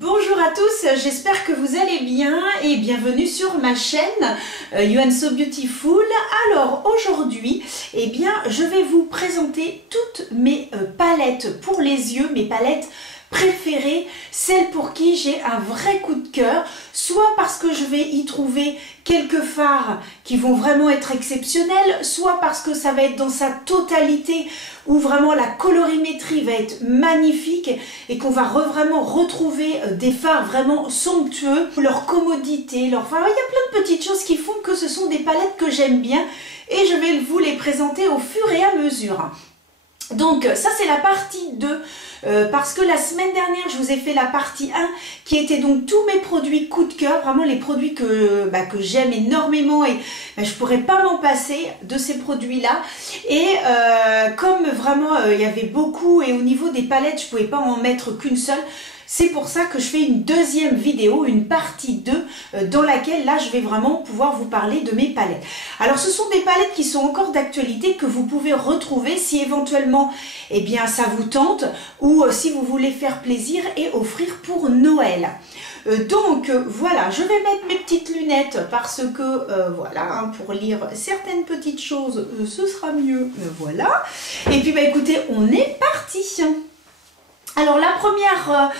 Bonjour à tous, j'espère que vous allez bien et bienvenue sur ma chaîne You and So Beautiful. Alors aujourd'hui, je vais vous présenter toutes mes palettes pour les yeux, mes palettes préférées, celles pour qui j'ai un vrai coup de cœur, soit parce que je vais y trouver quelques fards qui vont vraiment être exceptionnels, soit parce que ça va être dans sa totalité où vraiment la colorimétrie va être magnifique et qu'on va vraiment retrouver des fards vraiment somptueux, leur commodité, enfin il y a plein de petites choses qui font que ce sont des palettes que j'aime bien et je vais vous les présenter au fur et à mesure. Donc ça c'est la partie 2 parce que la semaine dernière je vous ai fait la partie 1 qui était donc tous mes produits coup de cœur, vraiment les produits que j'aime énormément et je pourrais pas m'en passer de ces produits là et comme vraiment il y avait beaucoup et au niveau des palettes je pouvais pas en mettre qu'une seule. C'est pour ça que je fais une deuxième vidéo, une partie 2, dans laquelle là je vais vraiment pouvoir vous parler de mes palettes. Alors ce sont des palettes qui sont encore d'actualité, que vous pouvez retrouver si éventuellement ça vous tente ou si vous voulez faire plaisir et offrir pour Noël. Donc voilà, je vais mettre mes petites lunettes parce que voilà, pour lire certaines petites choses, ce sera mieux. Voilà. Et puis écoutez, on est parti. Alors la première...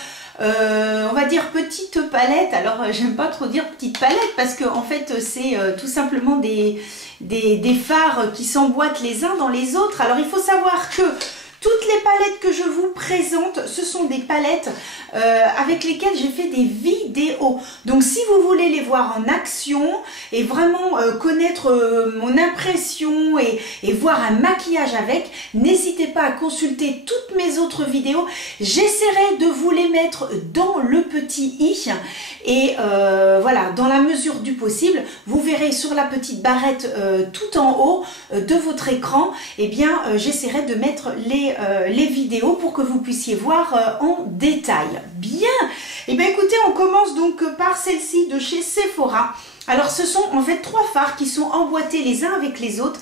on va dire petite palette, alors j'aime pas trop dire petite palette parce que en fait c'est tout simplement des fards qui s'emboîtent les uns dans les autres. Alors il faut savoir que toutes les palettes que je vous présente, ce sont des palettes avec lesquelles j'ai fait des vidéos. Donc si vous voulez les voir en action et vraiment connaître mon impression et voir un maquillage avec, n'hésitez pas à consulter toutes mes autres vidéos. J'essaierai de vous les mettre dans le petit i et voilà, dans la mesure du possible, vous verrez sur la petite barrette tout en haut de votre écran, j'essaierai de mettre les vidéos pour que vous puissiez voir en détail. Bien, écoutez, on commence donc par celle-ci de chez Sephora. Alors ce sont en fait 3 fards qui sont emboîtés les uns avec les autres.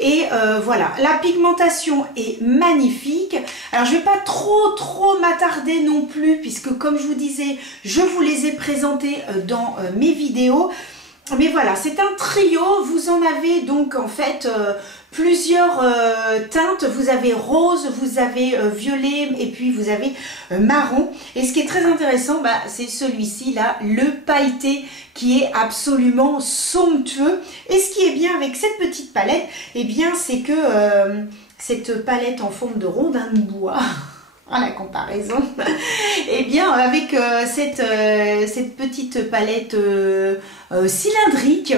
Et voilà, la pigmentation est magnifique. Alors je ne vais pas trop m'attarder non plus puisque comme je vous disais, je vous les ai présentés dans mes vidéos. Mais voilà, c'est un trio, vous en avez donc en fait plusieurs teintes, vous avez rose, vous avez violet et puis vous avez marron. Et ce qui est très intéressant, c'est celui-ci là, le pailleté qui est absolument somptueux. Et ce qui est bien avec cette petite palette, c'est que cette palette en forme de rondin de bois... à la comparaison, avec cette petite palette cylindrique,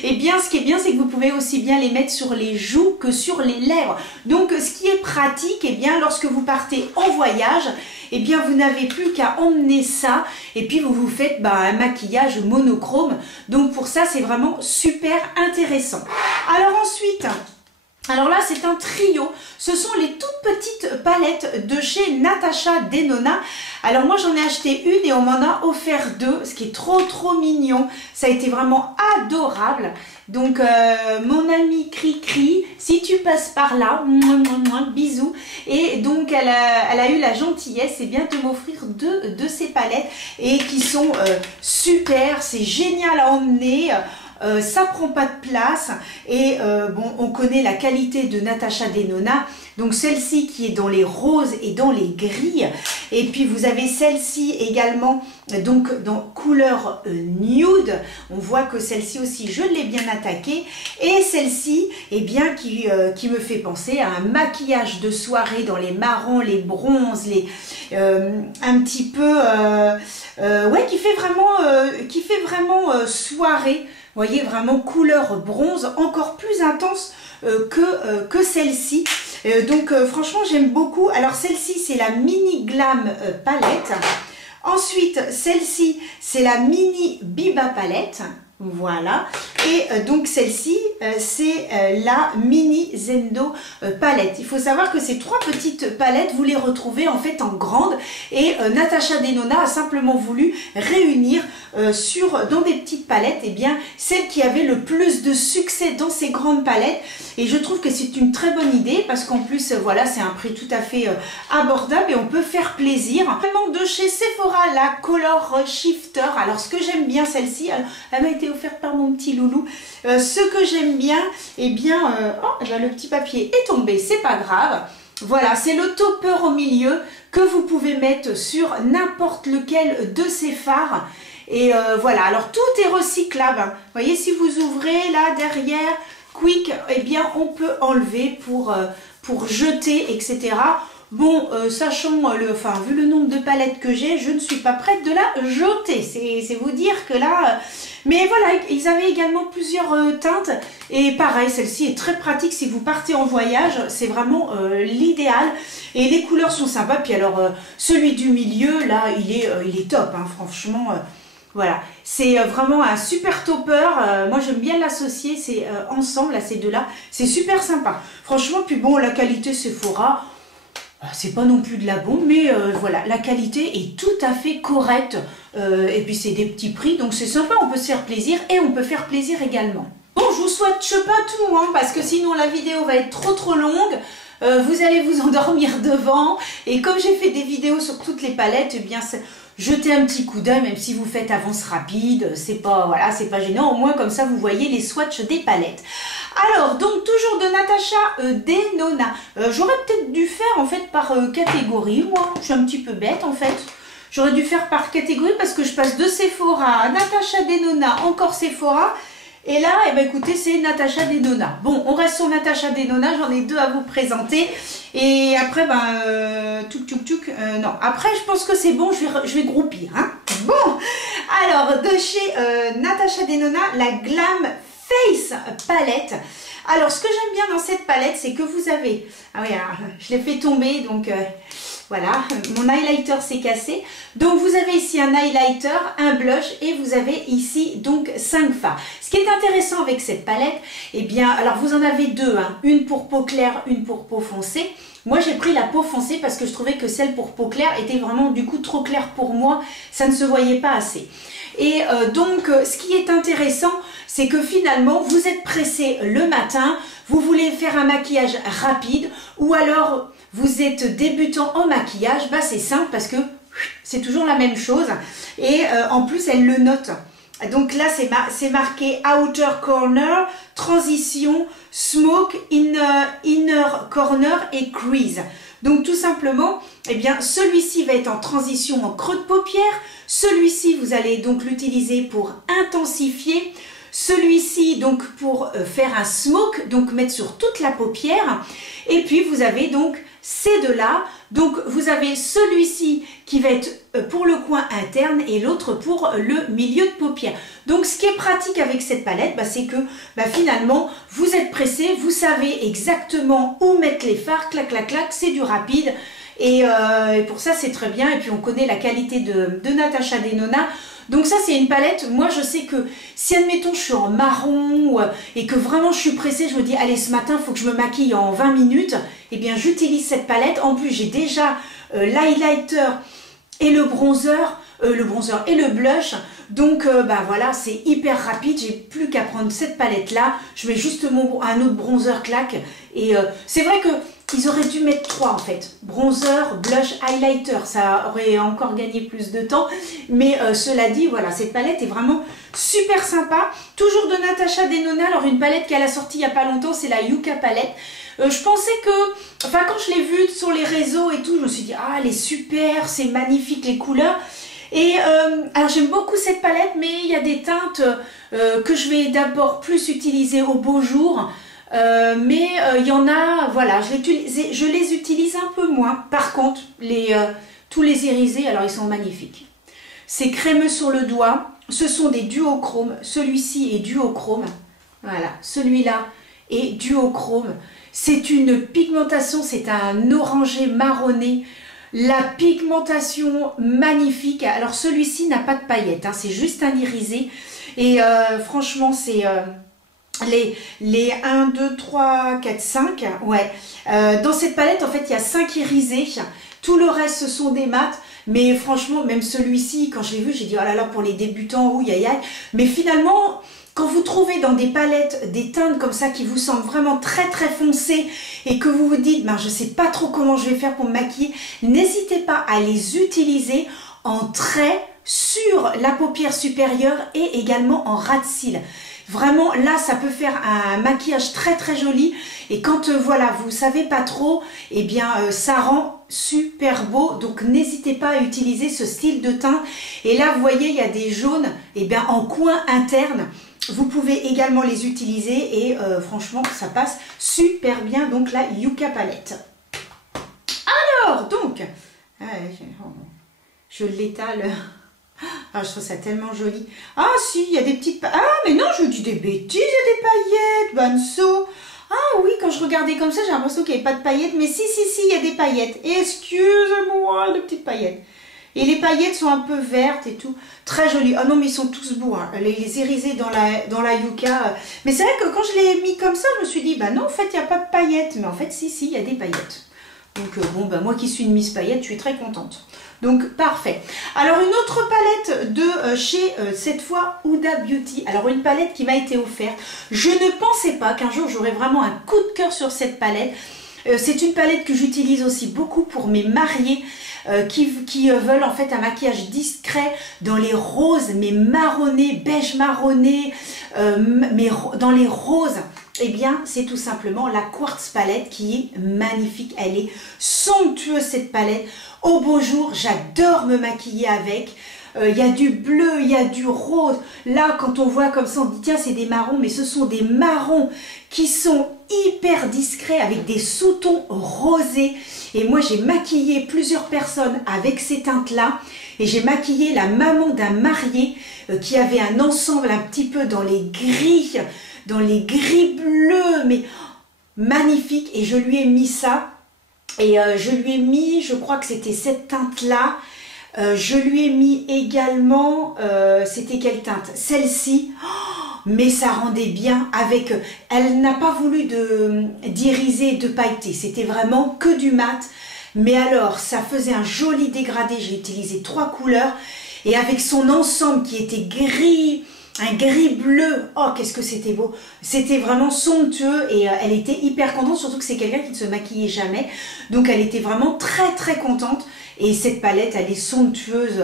ce qui est bien, c'est que vous pouvez aussi bien les mettre sur les joues que sur les lèvres. Donc, ce qui est pratique, lorsque vous partez en voyage, vous n'avez plus qu'à emmener ça et puis vous vous faites un maquillage monochrome. Donc, pour ça, c'est vraiment super intéressant. Alors ensuite... alors là, c'est un trio. Ce sont les toutes petites palettes de chez Natasha Denona. Alors moi, j'en ai acheté une et on m'en a offert 2, ce qui est trop mignon. Ça a été vraiment adorable. Donc, mon amie Cricri, si tu passes par là, bisous. Et donc, elle a eu la gentillesse de m'offrir 2 de ces palettes et qui sont super. C'est génial à emmener. Ça prend pas de place et on connaît la qualité de Natasha Denona, donc celle-ci qui est dans les roses et dans les gris, et puis vous avez celle-ci également donc dans couleur nude. On voit que celle-ci aussi je l'ai bien attaquée, et celle-ci qui me fait penser à un maquillage de soirée dans les marrons, les bronzes, un petit peu qui fait vraiment soirée. Vous voyez, vraiment couleur bronze, encore plus intense que celle-ci. Donc franchement, j'aime beaucoup. Alors celle-ci, c'est la Mini Glam palette. Ensuite, celle-ci, c'est la Mini Biba palette. Voilà, et donc celle-ci, c'est la Mini Zendo palette. Il faut savoir que ces 3 petites palettes, vous les retrouvez en fait en grande, et Natasha Denona a simplement voulu réunir dans des petites palettes, et bien celle qui avait le plus de succès dans ces grandes palettes, et je trouve que c'est une très bonne idée, parce qu'en plus, voilà, c'est un prix tout à fait abordable, et on peut faire plaisir. Vraiment de chez Sephora, la Color Shifter. Alors ce que j'aime bien, celle-ci, elle m'a été offerte par mon petit loulou. Ce que j'aime bien, eh bien, oh, le petit papier est tombé, c'est pas grave. Voilà, c'est le topper au milieu que vous pouvez mettre sur n'importe lequel de ces fards. Et voilà, alors tout est recyclable. Vous voyez, si vous ouvrez là derrière, quick, eh bien, on peut enlever pour jeter, etc. Bon, sachant, vu le nombre de palettes que j'ai, je ne suis pas prête de la jeter. C'est vous dire que là... mais voilà, ils avaient également plusieurs teintes. Et pareil, celle-ci est très pratique si vous partez en voyage. C'est vraiment l'idéal. Et les couleurs sont sympas. Puis alors, celui du milieu, là, il est top. Hein, franchement, voilà. C'est vraiment un super topper. Moi, j'aime bien l'associer. C'est ensemble, là, ces deux-là. C'est super sympa. Franchement, puis bon, la qualité Sephora... c'est pas non plus de la bombe, mais voilà, la qualité est tout à fait correcte. Et puis c'est des petits prix, donc c'est sympa, on peut se faire plaisir et on peut faire plaisir également. Bon, je vous souhaite pas tout, hein, parce que sinon la vidéo va être trop longue. Vous allez vous endormir devant. Et comme j'ai fait des vidéos sur toutes les palettes, eh bien, jetez un petit coup d'œil, même si vous faites avance rapide. C'est pas, voilà, c'est pas gênant. Au moins, comme ça, vous voyez les swatchs des palettes. Alors, donc, toujours de Natasha Denona. J'aurais peut-être dû faire, en fait, par catégorie. Moi, je suis un petit peu bête, en fait. J'aurais dû faire par catégorie parce que je passe de Sephora à Natasha Denona, encore Sephora. Et là, eh ben, écoutez, c'est Natasha Denona. Bon, on reste sur Natasha Denona, j'en ai 2 à vous présenter. Et après, non. Après, je pense que c'est bon, je vais groupir. Hein. Bon, alors, de chez Natasha Denona, la Glam Face Palette. Alors, ce que j'aime bien dans cette palette, c'est que vous avez... Ah oui, alors, je l'ai fait tomber, donc... voilà, mon highlighter s'est cassé. Donc vous avez ici un highlighter, un blush et vous avez ici donc 5 fards. Ce qui est intéressant avec cette palette, eh bien, alors vous en avez 2, hein, une pour peau claire, une pour peau foncée. Moi j'ai pris la peau foncée parce que je trouvais que celle pour peau claire était vraiment du coup trop claire pour moi, ça ne se voyait pas assez. Et donc ce qui est intéressant, c'est que finalement vous êtes pressé le matin, vous voulez faire un maquillage rapide ou alors... vous êtes débutant en maquillage, bah c'est simple parce que c'est toujours la même chose. Et en plus, elle le note. Donc là, c'est marqué Outer Corner, Transition, Smoke, Inner Corner et Crease. Donc tout simplement, eh bien, celui-ci va être en transition en creux de paupière. Celui-ci, vous allez donc l'utiliser pour intensifier. Celui-ci, donc, pour faire un smoke, donc mettre sur toute la paupière. Et puis, vous avez donc ces deux-là. Donc, vous avez celui-ci qui va être pour le coin interne et l'autre pour le milieu de paupière. Donc, ce qui est pratique avec cette palette, bah, c'est que finalement, vous êtes pressé, vous savez exactement où mettre les fards, clac, clac, clac, c'est du rapide. Et pour ça, c'est très bien. Et puis, on connaît la qualité de Natasha Denona. Donc ça, c'est une palette. Moi, je sais que si, admettons, je suis en marron et que vraiment je suis pressée, je me dis, allez, ce matin, il faut que je me maquille en 20 minutes. Eh bien, j'utilise cette palette. En plus, j'ai déjà l'highlighter et le bronzer et le blush. Donc, voilà, c'est hyper rapide. J'ai plus qu'à prendre cette palette-là. Je mets juste un autre bronzer claque. Et c'est vrai que ils auraient dû mettre 3 en fait. Bronzer, blush, highlighter. Ça aurait encore gagné plus de temps. Mais cela dit, voilà, cette palette est vraiment super sympa. Toujours de Natasha Denona. Alors, une palette qu'elle a sortie il n'y a pas longtemps, c'est la Yucca palette. Je pensais que, quand je l'ai vue sur les réseaux et tout, je me suis dit, ah, elle est super, c'est magnifique les couleurs. Et alors j'aime beaucoup cette palette, mais il y a des teintes que je vais d'abord plus utiliser au beau jour. Mais il y en a, voilà, je les utilise un peu moins. Par contre, tous les irisés, alors ils sont magnifiques. C'est crémeux sur le doigt. Ce sont des duochromes. Celui-ci est duochrome. Voilà, celui-là est duochrome. C'est une pigmentation, c'est un orangé marronné. La pigmentation magnifique. Alors celui-ci n'a pas de paillettes, hein, c'est juste un irisé. Et franchement, c'est les 1, 2, 3, 4, 5. Ouais. Dans cette palette, en fait, il y a 5 irisés. Tout le reste, ce sont des mats. Mais franchement, même celui-ci, quand je l'ai vu, j'ai dit, oh là là, pour les débutants, ouh, aïe, aïe. Mais finalement, quand vous trouvez dans des palettes des teintes comme ça qui vous semblent vraiment très très foncées et que vous vous dites, ben, je ne sais pas trop comment je vais faire pour me maquiller, n'hésitez pas à les utiliser en traits sur la paupière supérieure et également en ras de cils. Vraiment, là, ça peut faire un maquillage très très joli. Et quand, voilà, vous savez pas trop, eh bien, ça rend super beau. Donc, n'hésitez pas à utiliser ce style de teint. Et là, vous voyez, il y a des jaunes, eh bien, en coin interne. Vous pouvez également les utiliser et franchement, ça passe super bien. Donc, la Yucca Palette. Alors, donc, je l'étale. Ah, je trouve ça tellement joli. Ah, si, il y a des petites... Ah, mais non, je dis des bêtises, il y a des paillettes, Banso. Ah oui, quand je regardais comme ça, j'ai l'impression qu'il n'y avait pas de paillettes. Mais si, il y a des paillettes. Excusez-moi, de petites paillettes. Et les paillettes sont un peu vertes et tout. Très jolies. Ah non, mais ils sont tous beaux. Hein. Les irisés dans la Yucca. Mais c'est vrai que quand je l'ai mis comme ça, je me suis dit, bah non, en fait, il n'y a pas de paillettes. Mais en fait, si, il y a des paillettes. Donc, bon, bah moi qui suis une Miss Paillettes, je suis très contente. Donc, parfait. Alors, une autre palette de chez, cette fois, Huda Beauty. Alors, une palette qui m'a été offerte. Je ne pensais pas qu'un jour, j'aurais vraiment un coup de cœur sur cette palette. C'est une palette que j'utilise aussi beaucoup pour mes mariés qui veulent en fait un maquillage discret dans les roses, mais marronnés, beige marronné, mais dans les roses. Eh bien, c'est tout simplement la Quartz Palette qui est magnifique. Elle est somptueuse, cette palette. Au beau jour, j'adore me maquiller avec. Il y a du bleu, il y a du rose. Là, quand on voit comme ça, on dit tiens, c'est des marrons, mais ce sont des marrons qui sont hyper discrets avec des sous-tons rosés. Et moi, j'ai maquillé plusieurs personnes avec ces teintes-là. Et j'ai maquillé la maman d'un marié qui avait un ensemble un petit peu dans les gris bleus, mais magnifique. Et je lui ai mis ça. Et je lui ai mis, je crois que c'était cette teinte-là. Je lui ai mis également, c'était quelle teinte? Celle-ci, mais ça rendait bien avec, elle n'a pas voulu d'iriser et de pailleter, c'était vraiment que du mat, mais alors ça faisait un joli dégradé, j'ai utilisé 3 couleurs, et avec son ensemble qui était gris, un gris bleu, oh qu'est-ce que c'était beau, c'était vraiment somptueux et elle était hyper contente, surtout que c'est quelqu'un qui ne se maquillait jamais, donc elle était vraiment très très contente. Et cette palette, elle est somptueuse,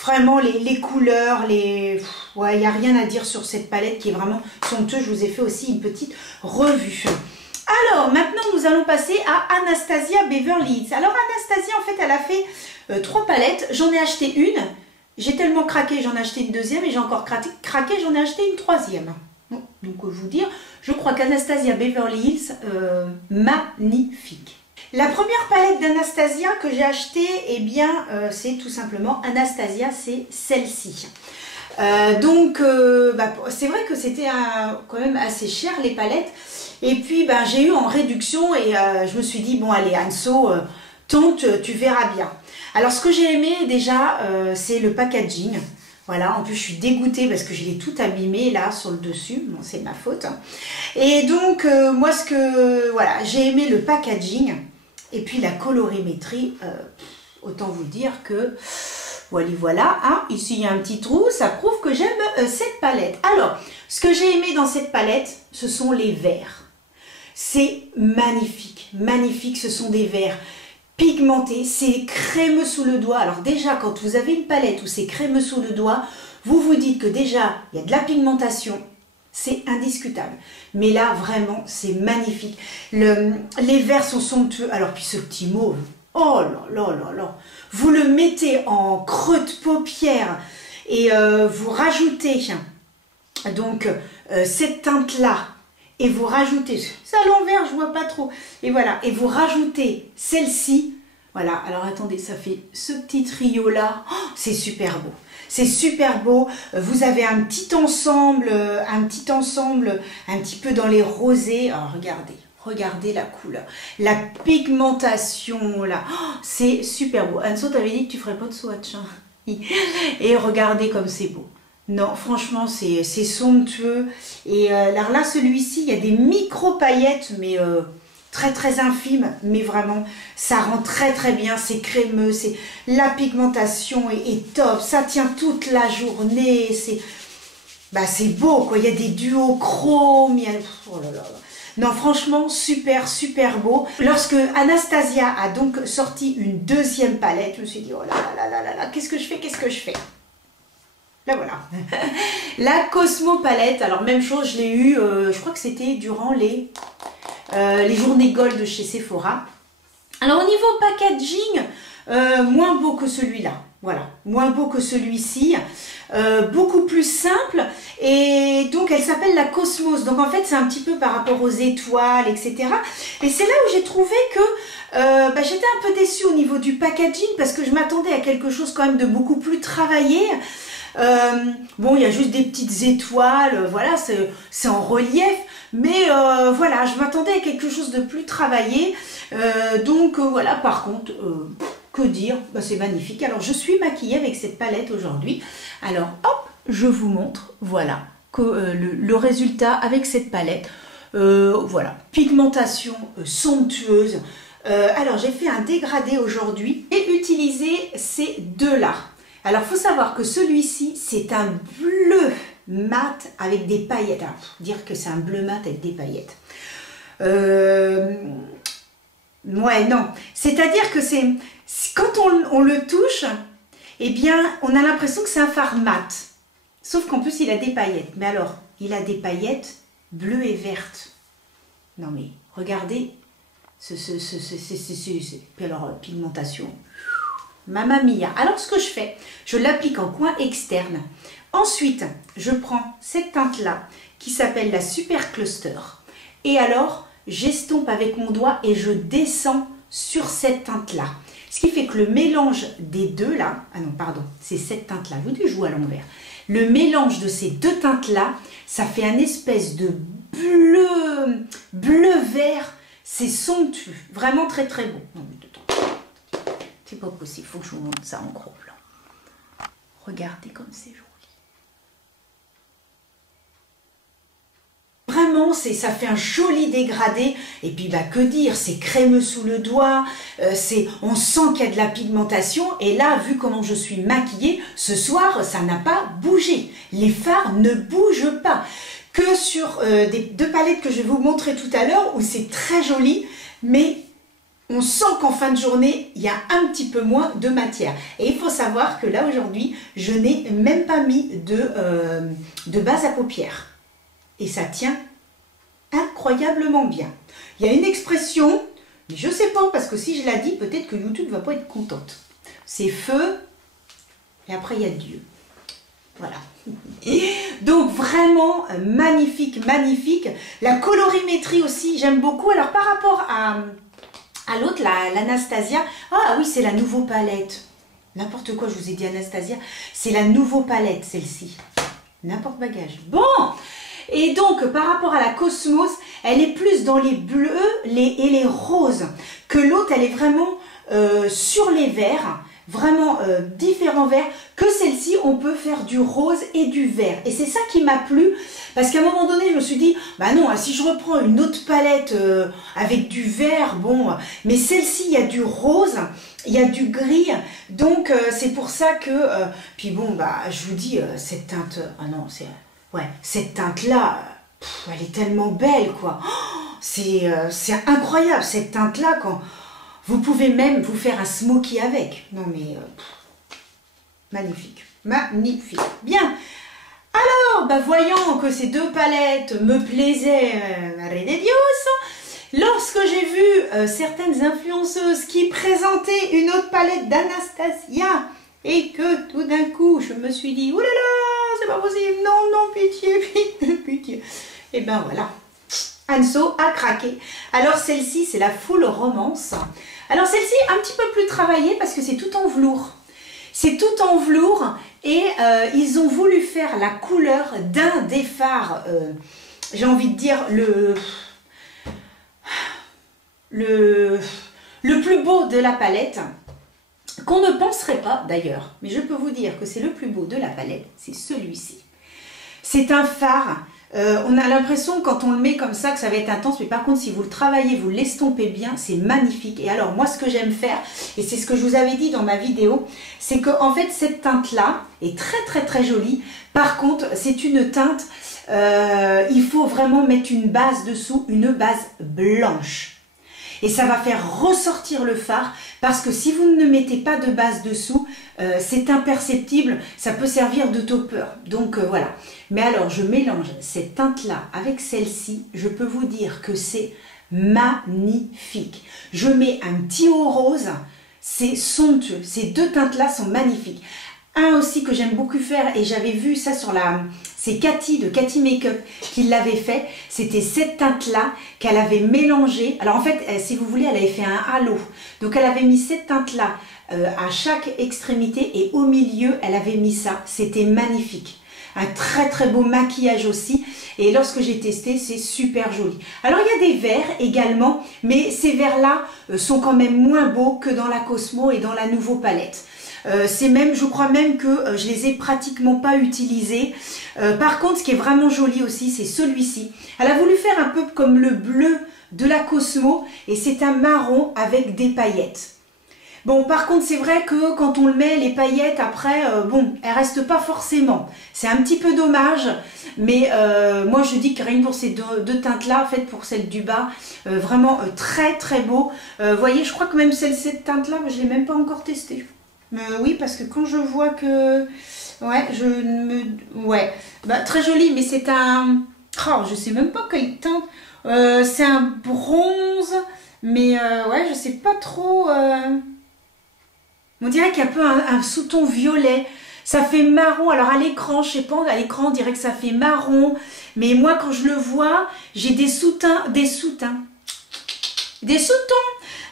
vraiment les couleurs, ouais, il n'y a rien à dire sur cette palette qui est vraiment somptueuse. Je vous ai fait aussi une petite revue. Alors, maintenant, nous allons passer à Anastasia Beverly Hills. Alors, Anastasia, en fait, elle a fait 3 palettes. J'en ai acheté une. J'ai tellement craqué, j'en ai acheté une deuxième. Et j'ai encore craqué, j'en ai acheté une troisième. Bon, donc, vous dire, je crois qu'Anastasia Beverly Hills, magnifique. La première palette d'Anastasia que j'ai achetée, eh bien, c'est tout simplement Anastasia, c'est celle-ci. C'est vrai que c'était quand même assez cher les palettes. Et puis, j'ai eu en réduction et je me suis dit, bon, allez, Anso, tente, tu verras bien. Alors, ce que j'ai aimé déjà, c'est le packaging. Voilà, en plus, je suis dégoûtée parce que je l'ai tout abîmé là sur le dessus. Bon, c'est ma faute. Et donc, moi, voilà, j'ai aimé le packaging. Et puis la colorimétrie, autant vous dire que, voilà, hein, ici il y a un petit trou, ça prouve que j'aime cette palette. Alors, ce que j'ai aimé dans cette palette, ce sont les verts. C'est magnifique, magnifique, ce sont des verts pigmentés, c'est crémeux sous le doigt. Alors déjà, quand vous avez une palette où c'est crémeux sous le doigt, vous vous dites que déjà, il y a de la pigmentation. C'est indiscutable. Mais là, vraiment, c'est magnifique. Les verts sont somptueux. Alors, puis ce petit mauve, oh là là là là. Vous le mettez en creux de paupière et vous rajoutez donc cette teinte-là et vous rajoutez, c'est à l'envers, je vois pas trop. Et voilà, et vous rajoutez celle-ci. Voilà, alors attendez, ça fait ce petit trio-là. Oh, c'est super beau. C'est super beau. Vous avez un petit ensemble, un petit peu dans les rosés. Alors regardez la couleur, la pigmentation là. Oh, c'est super beau. Anso, t'avais dit que tu ferais pas de swatch. Hein. Et regardez comme c'est beau. Non, franchement, c'est somptueux. Et alors là, celui-ci, il y a des micro-paillettes, mais très très infimes. Mais vraiment, ça rend très très bien. C'est crémeux, la pigmentation est top. Ça tient toute la journée. C'est beau, quoi. Il y a des duos chromes. Oh là là. Non, franchement, super, super beau. Lorsque Anastasia a donc sorti une deuxième palette, je me suis dit, oh là là là là là, qu'est-ce que je fais, qu'est-ce que je fais? Là voilà, la Cosmo palette, alors même chose, je l'ai eu, je crois que c'était durant les journées Gold de chez Sephora. Alors au niveau packaging, moins beau que celui-là, voilà, moins beau que celui-ci, beaucoup plus simple, et donc elle s'appelle la Cosmos, donc en fait c'est un petit peu par rapport aux étoiles, etc. Et c'est là où j'ai trouvé que j'étais un peu déçue au niveau du packaging, parce que je m'attendais à quelque chose quand même de beaucoup plus travaillé. Bon, il y a juste des petites étoiles, voilà, c'est en relief, mais voilà, je m'attendais à quelque chose de plus travaillé, donc voilà, par contre, que dire, c'est magnifique. Alors je suis maquillée avec cette palette aujourd'hui, alors hop, je vous montre, voilà, que, le résultat avec cette palette, voilà, pigmentation somptueuse. Alors j'ai fait un dégradé aujourd'hui et utilisé ces deux-là. Alors, il faut savoir que celui-ci, c'est un bleu mat avec des paillettes. Alors, dire que c'est un bleu mat avec des paillettes. Ouais, non. C'est-à-dire que quand on le touche, eh bien, on a l'impression que c'est un fard mat. Sauf qu'en plus, il a des paillettes. Mais alors, il a des paillettes bleues et vertes. Non, mais regardez. Puis alors, pigmentation. Mamma mia. Alors ce que je fais, je l'applique en coin externe. Ensuite, je prends cette teinte-là qui s'appelle la Super Cluster. Et alors, j'estompe avec mon doigt et je descends sur cette teinte-là. Ce qui fait que le mélange des deux là, ah non pardon, c'est cette teinte-là, je vous dis je joue à l'envers. Le mélange de ces deux teintes-là, ça fait un espèce de bleu-vert. C'est somptueux, vraiment très très beau. Non, mais c'est pas possible, il faut que je vous montre ça en gros plan. Regardez comme c'est joli. Vraiment, ça fait un joli dégradé. Et puis, que dire, c'est crémeux sous le doigt. On sent qu'il y a de la pigmentation. Et là, vu comment je suis maquillée, ce soir, ça n'a pas bougé. Les fards ne bougent pas. Que sur deux palettes que je vais vous montrer tout à l'heure, où c'est très joli, mais on sent qu'en fin de journée, il y a un petit peu moins de matière. Et il faut savoir que là, aujourd'hui, je n'ai même pas mis de base à paupières. Et ça tient incroyablement bien. Il y a une expression, mais je ne sais pas, parce que si je la dis, peut-être que YouTube ne va pas être contente. C'est feu, et après il y a Dieu. Voilà. Donc vraiment magnifique, magnifique. La colorimétrie aussi, j'aime beaucoup. Alors par rapport à l'autre, l'Anastasia, ah oui, c'est la nouveau palette. N'importe quoi, je vous ai dit Anastasia. C'est la nouveau palette, celle-ci. N'importe bagage. Bon, et donc par rapport à la Cosmos, elle est plus dans les bleus et les roses. Que l'autre, elle est vraiment sur les verts. Vraiment différents verts. Que celle-ci, on peut faire du rose et du vert. Et c'est ça qui m'a plu. Parce qu'à un moment donné, je me suis dit, bah non, si je reprends une autre palette avec du vert, bon. Mais celle-ci, il y a du rose, il y a du gris. Donc, c'est pour ça que... puis bon, je vous dis, cette teinte... Ah non, c'est... Ouais, cette teinte-là, elle est tellement belle, quoi. Oh, c'est incroyable, cette teinte-là, quand... Vous pouvez même vous faire un smoky avec. Non mais, magnifique. Magnifique. Bien. Alors, voyant que ces deux palettes me plaisaient, Marie de Dios, lorsque j'ai vu certaines influenceuses qui présentaient une autre palette d'Anastasia, et que tout d'un coup, je me suis dit, oulala, c'est pas possible, non, non, pitié, pitié, pitié. Et ben voilà. Anso a craqué. Alors celle-ci, c'est la Full Romance. Alors celle-ci, un petit peu plus travaillée parce que c'est tout en velours. C'est tout en velours et ils ont voulu faire la couleur d'un des fards, j'ai envie de dire le plus beau de la palette, qu'on ne penserait pas d'ailleurs. Mais je peux vous dire que c'est le plus beau de la palette, c'est celui-ci. C'est un fard. On a l'impression quand on le met comme ça que ça va être intense, mais par contre si vous le travaillez, vous l'estompez bien, c'est magnifique. Et alors moi ce que j'aime faire, et c'est ce que je vous avais dit dans ma vidéo, c'est que en fait cette teinte là est très jolie. Par contre c'est une teinte, il faut vraiment mettre une base dessous, une base blanche. Et ça va faire ressortir le fard, parce que si vous ne mettez pas de base dessous, c'est imperceptible, ça peut servir de topper. Donc voilà. Mais alors je mélange cette teinte-là avec celle-ci, je peux vous dire que c'est magnifique. Je mets un petit haut rose, c'est somptueux. Ces deux teintes-là sont magnifiques. Un aussi que j'aime beaucoup faire, et j'avais vu ça sur la... C'est Cathy de Cathy Makeup qui l'avait fait. C'était cette teinte-là qu'elle avait mélangée. Alors en fait, si vous voulez, elle avait fait un halo. Donc elle avait mis cette teinte-là à chaque extrémité et au milieu, elle avait mis ça. C'était magnifique. Un très beau maquillage aussi. Et lorsque j'ai testé, c'est super joli. Alors il y a des verres également, mais ces verres-là sont quand même moins beaux que dans la Cosmo et dans la Nouveau Palette. C'est même, je crois même que je les ai pratiquement pas utilisés. Par contre, ce qui est vraiment joli aussi, c'est celui-ci. Elle a voulu faire un peu comme le bleu de la Cosmo, et c'est un marron avec des paillettes. Bon, par contre, c'est vrai que quand on le met, les paillettes, après, bon, elles restent pas forcément. C'est un petit peu dommage, mais moi, je dis que rien que pour ces deux teintes-là, en fait, pour celle du bas, vraiment très beau. Vous voyez, je crois que même cette teinte-là, je l'ai même pas encore testée. Oui, parce que quand je vois que... Ouais, ouais, bah, très joli, mais c'est un... Oh, je sais même pas quelle teinte. C'est un bronze, mais ouais, je sais pas trop... On dirait qu'il y a un peu un sous-ton violet. Ça fait marron. Alors à l'écran, je sais pas, à l'écran, on dirait que ça fait marron. Mais moi, quand je le vois, j'ai des sous-tons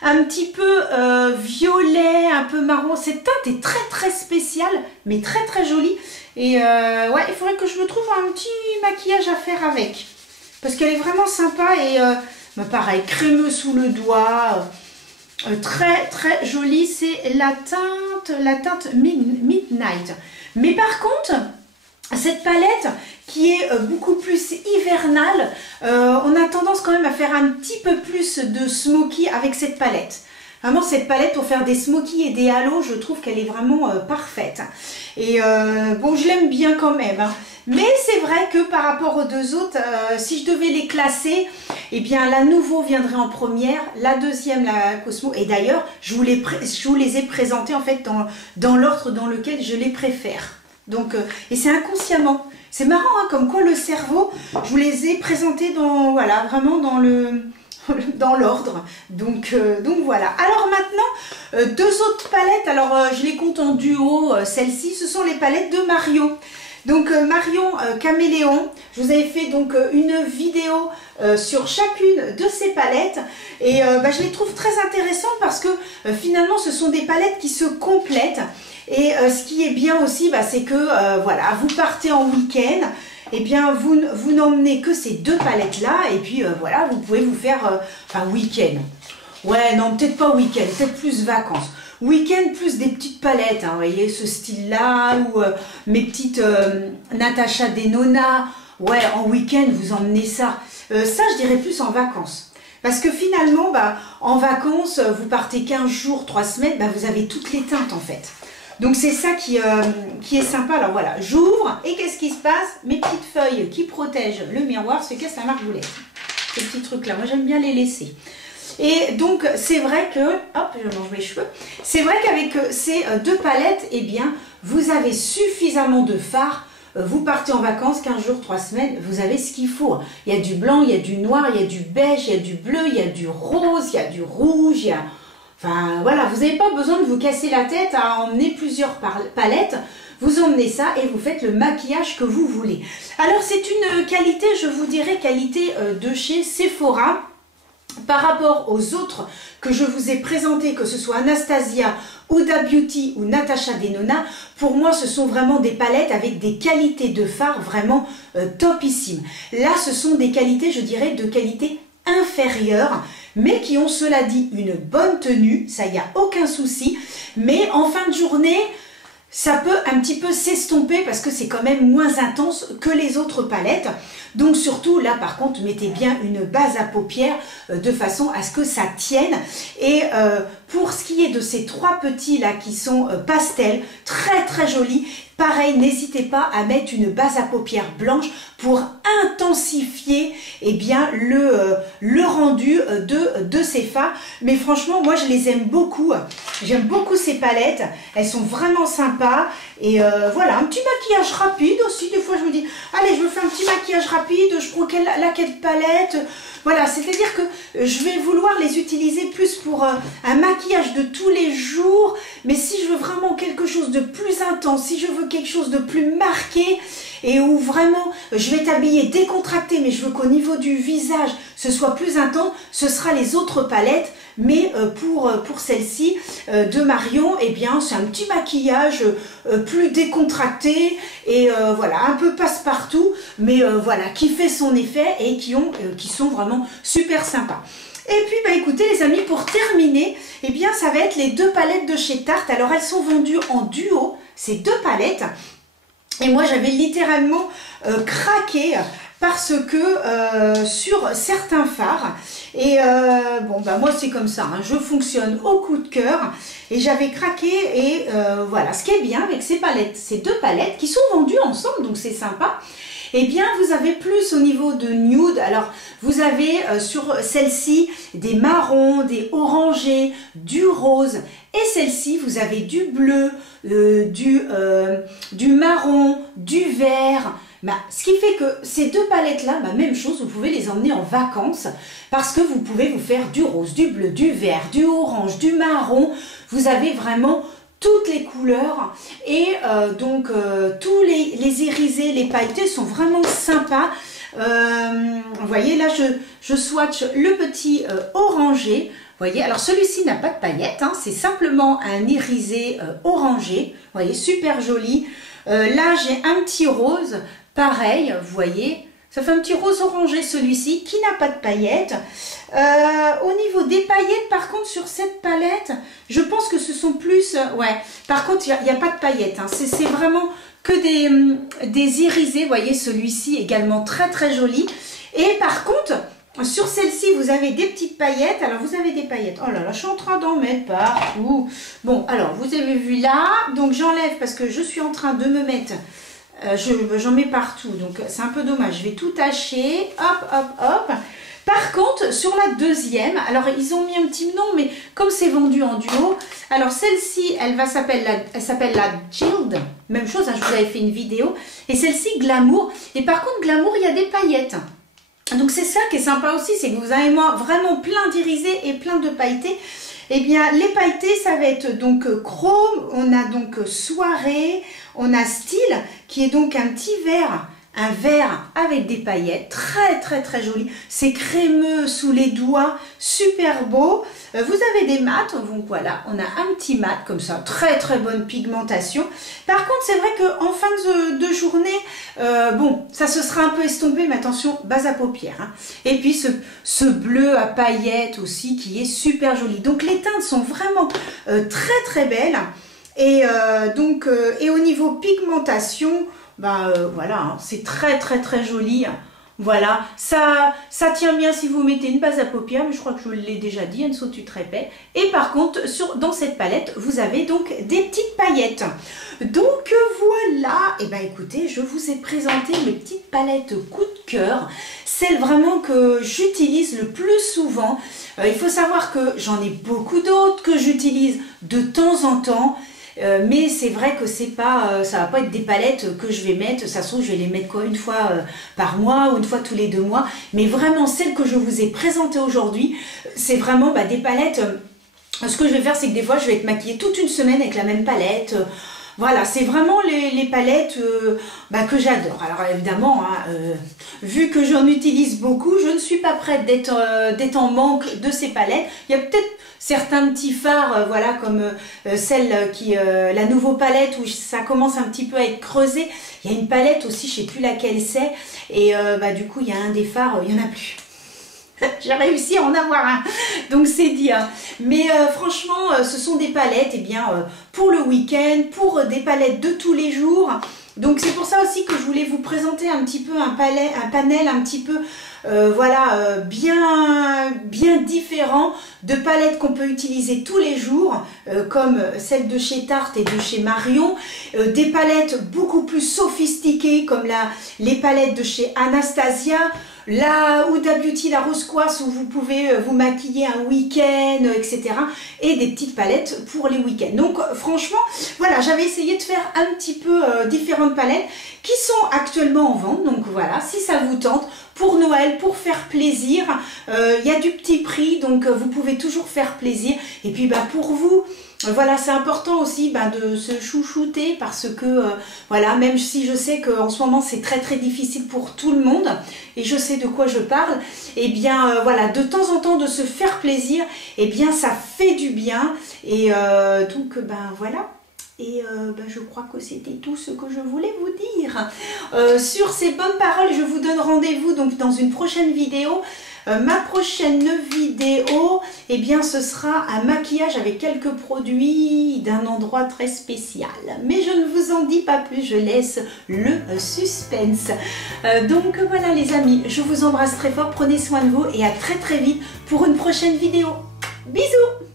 un petit peu violet, un peu marron. Cette teinte est très spéciale, mais très jolie. Et ouais, il faudrait que je me trouve un petit maquillage à faire avec. Parce qu'elle est vraiment sympa et bah, pareil, crémeux sous le doigt. Très jolie, c'est la teinte Midnight. Mais par contre, cette palette qui est beaucoup plus hivernale, on a tendance quand même à faire un petit peu plus de smoky avec cette palette. Vraiment, cette palette pour faire des smokies et des halos, je trouve qu'elle est vraiment parfaite. Et bon, je l'aime bien quand même. Hein. Mais c'est vrai que par rapport aux deux autres, si je devais les classer, eh bien la Nouveau viendrait en première, la deuxième, la Cosmo. Et d'ailleurs, je vous les ai présentées en fait dans l'ordre dans lequel je les préfère. Donc, et c'est inconsciemment. C'est marrant, hein, comme quoi le cerveau, je vous les ai présentés dans, voilà, vraiment dans l'ordre. Donc voilà. Alors maintenant, deux autres palettes. Alors je les compte en duo. Celles-ci, ce sont les palettes de Marion. Donc Marion Caméléon, je vous avais fait donc une vidéo sur chacune de ces palettes et bah, je les trouve très intéressantes parce que finalement ce sont des palettes qui se complètent et ce qui est bien aussi bah, c'est que voilà, vous partez en week-end, et bien vous n'emmenez que ces deux palettes là et puis voilà, vous pouvez vous faire enfin week-end. Ouais, non, peut-être pas week-end, peut-être plus vacances. Week-end plus des petites palettes, hein, vous voyez, ce style-là, ou mes petites Natasha Denona. Ouais, en week-end, vous emmenez ça. Ça, je dirais plus en vacances. Parce que finalement, bah, en vacances, vous partez 15 jours, 3 semaines, bah, vous avez toutes les teintes en fait. Donc c'est ça qui est sympa. Alors voilà, j'ouvre et qu'est-ce qui se passe? Mes petites feuilles qui protègent le miroir se cassent la margoulette. Ces petits trucs-là, moi j'aime bien les laisser. Et donc c'est vrai que, hop, je mange mes cheveux, c'est vrai qu'avec ces deux palettes, eh bien, vous avez suffisamment de fard. Vous partez en vacances, 15 jours, 3 semaines, vous avez ce qu'il faut. Il y a du blanc, il y a du noir, il y a du beige, il y a du bleu, il y a du rose, il y a du rouge, il y a... Enfin voilà, vous n'avez pas besoin de vous casser la tête à emmener plusieurs palettes. Vous emmenez ça et vous faites le maquillage que vous voulez. Alors c'est une qualité, je vous dirais, qualité de chez Sephora. Par rapport aux autres que je vous ai présentés, que ce soit Anastasia, Huda Beauty ou Natasha Denona, pour moi ce sont vraiment des palettes avec des qualités de fard vraiment topissimes. Là ce sont des qualités, je dirais, de qualité inférieure, mais qui ont, cela dit, une bonne tenue, ça y a aucun souci, mais en fin de journée, ça peut un petit peu s'estomper parce que c'est quand même moins intense que les autres palettes. Donc surtout là par contre mettez bien une base à paupières de façon à ce que ça tienne. Et pour ce qui est de ces trois petits là qui sont pastels, très très jolis, pareil, n'hésitez pas à mettre une base à paupières blanche pour intensifier eh bien, le rendu de ces fards. Mais franchement, moi je les aime beaucoup. J'aime beaucoup ces palettes. Elles sont vraiment sympas. Et voilà, un petit maquillage rapide aussi. Des fois je me dis, allez, je me fais un petit maquillage rapide. Je prends laquelle palette. Voilà, c'est-à-dire que je vais vouloir les utiliser plus pour un maquillage de tous les jours. Mais si je veux vraiment quelque chose de plus intense, si je veux quelque chose de plus marqué et où vraiment je vais t'habiller décontracté, mais je veux qu'au niveau du visage ce soit plus intense, ce sera les autres palettes. Mais pour celle-ci de Marion, eh bien c'est un petit maquillage plus décontracté et voilà, un peu passe-partout, mais voilà, qui fait son effet et qui sont vraiment super sympas. Et puis bah écoutez les amis, pour terminer, eh bien ça va être les deux palettes de chez Tarte. Alors elles sont vendues en duo, ces deux palettes. Et moi j'avais littéralement craqué parce que sur certains fards, et bon bah moi c'est comme ça, hein, je fonctionne au coup de cœur, et j'avais craqué, et voilà, ce qui est bien avec ces palettes, ces deux palettes qui sont vendues ensemble, donc c'est sympa. Eh bien vous avez plus au niveau de nude. Alors vous avez sur celle-ci des marrons, des orangés, du rose, et celle-ci vous avez du bleu, du marron, du vert. Bah, ce qui fait que ces deux palettes là, bah, même chose, vous pouvez les emmener en vacances parce que vous pouvez vous faire du rose, du bleu, du vert, du orange, du marron. Vous avez vraiment toutes les couleurs, et donc tous les irisés, les pailletés sont vraiment sympas. Vous voyez là je swatch le petit orangé. Vous voyez, alors celui-ci n'a pas de paillettes, hein, c'est simplement un irisé orangé. Vous voyez, super joli. Là j'ai un petit rose, pareil, vous voyez. Ça fait un petit rose orangé celui-ci qui n'a pas de paillettes. Au niveau des paillettes, par contre, sur cette palette, je pense que ce sont plus... ouais, par contre, il n'y a pas de paillettes. Hein. C'est vraiment que des irisés. Vous voyez, celui-ci également très très joli. Et par contre, sur celle-ci, vous avez des petites paillettes. Alors, vous avez des paillettes. Oh là là, je suis en train d'en mettre partout. Bon, alors, vous avez vu là. Donc, j'enlève parce que je suis en train de me mettre... j'en mets partout, donc c'est un peu dommage. Je vais tout tâcher, hop, hop, hop. Par contre, sur la deuxième, alors ils ont mis un petit nom, mais comme c'est vendu en duo, alors celle-ci, elle s'appelle la Jild, même chose, hein, je vous avais fait une vidéo, et celle-ci Glamour, et par contre Glamour, il y a des paillettes. Donc c'est ça qui est sympa aussi, c'est que vous avez vraiment plein d'irisés et plein de pailletés. Eh bien, les pailletés, ça va être donc chrome, on a donc soirée, on a style, qui est donc un petit vert, un vert avec des paillettes, très très très joli. C'est crémeux sous les doigts, super beau. Vous avez des mats, donc voilà, on a un petit mat comme ça, très très bonne pigmentation. Par contre, c'est vrai qu'en fin de journée, bon, ça se sera un peu estompé, mais attention, base à paupières. Hein. Et puis ce bleu à paillettes aussi qui est super joli. Donc les teintes sont vraiment très très belles. Et donc, et au niveau pigmentation, ben voilà, hein, c'est très très très joli. Hein. Voilà, ça tient bien si vous mettez une base à paupières, mais je crois que je l'ai déjà dit, Anne-Sophie, tu te répètes. Et par contre, dans cette palette, vous avez donc des petites paillettes. Donc voilà, et ben écoutez, je vous ai présenté mes petites palettes coup de cœur, celles vraiment que j'utilise le plus souvent. Il faut savoir que j'en ai beaucoup d'autres que j'utilise de temps en temps. Mais c'est vrai que c'est pas, ça va pas être des palettes que je vais mettre, ça se trouve je vais les mettre quoi, une fois par mois ou une fois tous les 2 mois, mais vraiment celles que je vous ai présentées aujourd'hui, c'est vraiment des palettes, ce que je vais faire c'est que des fois je vais être maquillée toute une semaine avec la même palette. Voilà, c'est vraiment les palettes que j'adore. Alors évidemment, hein, vu que j'en utilise beaucoup, je ne suis pas prête d'être en manque de ces palettes. Il y a peut-être certains petits fards, voilà, comme celle qui, la nouveau palette où ça commence un petit peu à être creusé. Il y a une palette aussi, je ne sais plus laquelle c'est. Et du coup, il y a un des fards, il n'y en a plus. J'ai réussi à en avoir un, donc c'est dire. Mais franchement, ce sont des palettes pour le week-end, pour des palettes de tous les jours. Donc c'est pour ça aussi que je voulais vous présenter un petit peu un panel un petit peu bien différent de palettes qu'on peut utiliser tous les jours, comme celle de chez Tarte et de chez Marion, des palettes beaucoup plus sophistiquées comme les palettes de chez Anastasia, la Huda Beauty, la Rose Quartz où vous pouvez vous maquiller un week-end, etc. Et des petites palettes pour les week-ends. Donc franchement, voilà, j'avais essayé de faire un petit peu différentes palettes qui sont actuellement en vente. Donc voilà, si ça vous tente, pour Noël, pour faire plaisir, il y a du petit prix, donc vous pouvez toujours faire plaisir. Et puis pour vous, voilà, c'est important aussi de se chouchouter parce que, voilà, même si je sais qu'en ce moment c'est très difficile pour tout le monde et je sais de quoi je parle, et bien voilà, de temps en temps de se faire plaisir, et bien ça fait du bien. Et donc voilà. Et je crois que c'était tout ce que je voulais vous dire. Sur ces bonnes paroles, je vous donne rendez-vous donc dans une prochaine vidéo. Ma prochaine vidéo, ce sera un maquillage avec quelques produits d'un endroit très spécial. Mais je ne vous en dis pas plus, je laisse le suspense. Donc voilà les amis, je vous embrasse très fort, prenez soin de vous et à très vite pour une prochaine vidéo. Bisous!